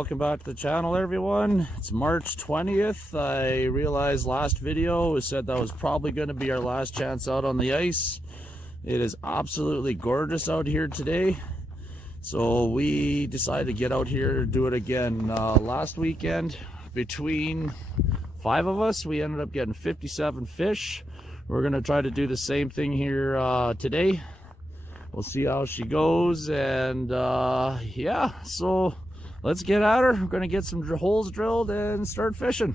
Welcome back to the channel, everyone. It's March 20th. I realized last video we said that was probably going to be our last chance out on the ice. It is absolutely gorgeous out here today, so we decided to get out here and do it again. Last weekend, between 5 of us, we ended up getting 57 fish. We're going to try to do the same thing here today. We'll see how she goes, and yeah, so let's get at her. We're going to get some holes drilled and start fishing.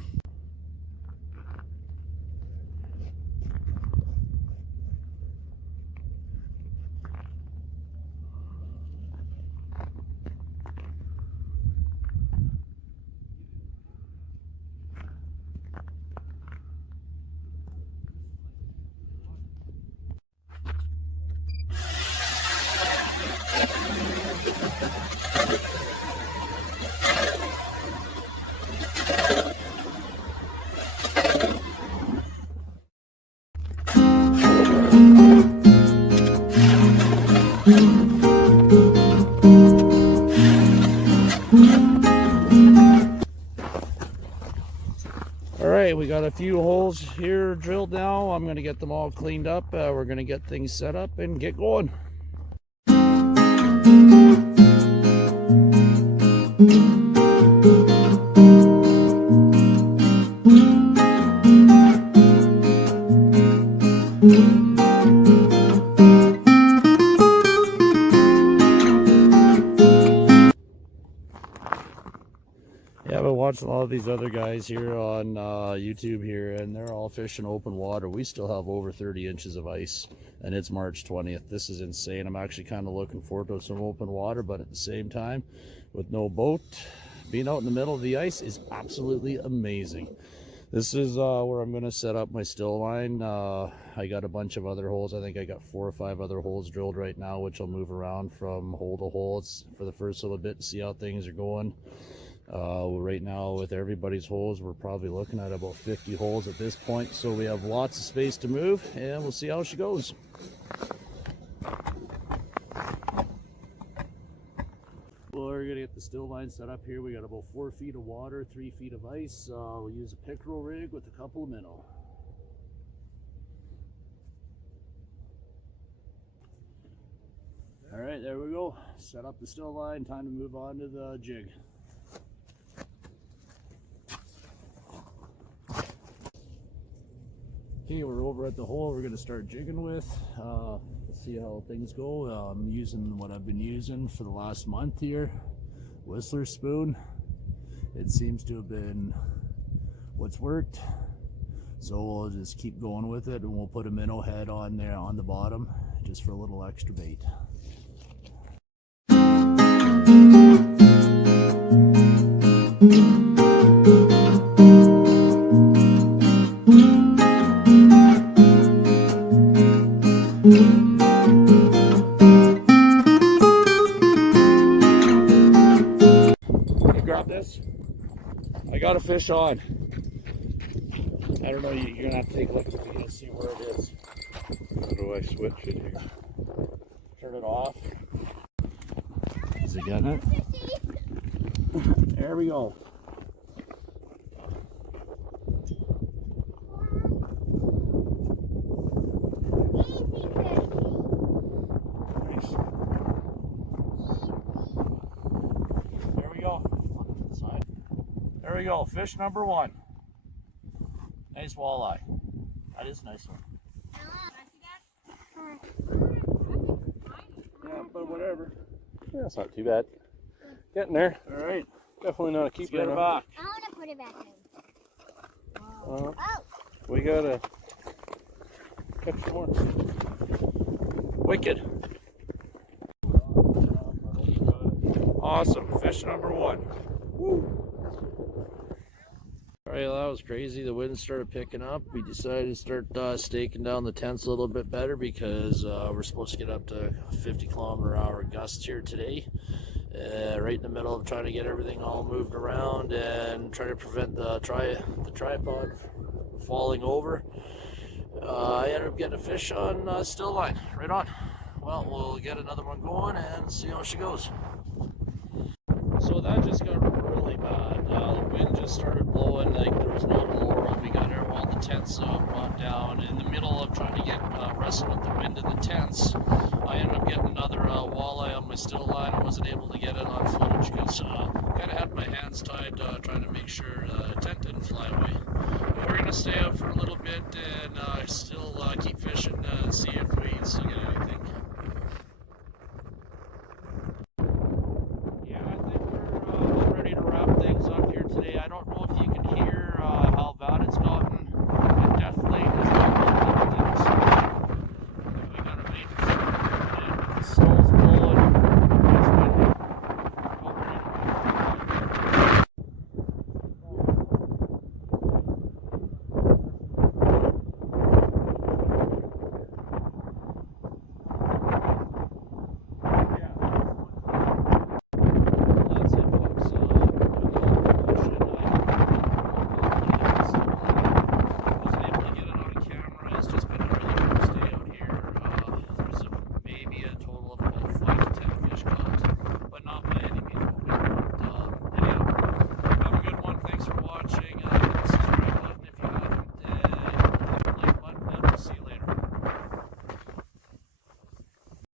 Alright, we got a few holes here drilled now. I'm going to get them all cleaned up. We're going to get things set up and get going. Yeah, I've been watching a lot of these other guys here on YouTube here, and they're all fishing open water. We still have over 30 inches of ice, and it's March 20th. This is insane. I'm actually kind of looking forward to some open water, but at the same time, with no boat, being out in the middle of the ice is absolutely amazing. This is where I'm going to set up my still line. I got a bunch of other holes. I think I got 4 or 5 other holes drilled right now, which I'll move around from hole to hole. It's for the first little bit to see how things are going. Right now, with everybody's holes, we're probably looking at about 50 holes at this point, so we have lots of space to move, and we'll see how she goes. Well, we're gonna get the still line set up here. We got about 4 feet of water, 3 feet of ice. We'll use a pickerel rig with a couple of minnow. All right, there we go. Set up the still line. Time to move on to the jig. Okay, we're over at the hole we're going to start jigging with. Let's see how things go. I'm using what I've been using for the last month here, Whistler spoon. It seems to have been what's worked, so we'll just keep going with it, and we'll put a minnow head on there on the bottom just for a little extra bait. I got a fish on. I don't know, you're gonna have to take a look at the video and see where it is. How do I switch it here? Turn it off. Is it getting it? There we go. Nice. There we go. Flip it to the side. There we go, fish number 1. Nice walleye. That is a nice one. Yeah, but whatever. Yeah, it's not too bad. Getting there. Alright. Definitely not a keeper. Get her back. I want to put it back in. Oh. We gotta catch some more. Wicked. Awesome. Fish number 1. Woo. Alright, well, that was crazy. The wind started picking up. We decided to start staking down the tents a little bit better because we're supposed to get up to 50-kilometer-hour gusts here today. Right in the middle of trying to get everything all moved around and trying to prevent the tripod falling over. I ended up getting a fish on still line. Right on. Well, we'll get another one going and see how she goes. So that just got really really bad. The wind just started blowing like there was no tomorrow. We got all the tents brought down. In the middle of trying to get wrestle with the wind in the tents, I ended up getting another walleye on my still line. I wasn't able to get it on footage because kind of had my hands tied trying to make sure the tent didn't fly away. But we're going to stay out for a little bit and still keep fishing and see if we still get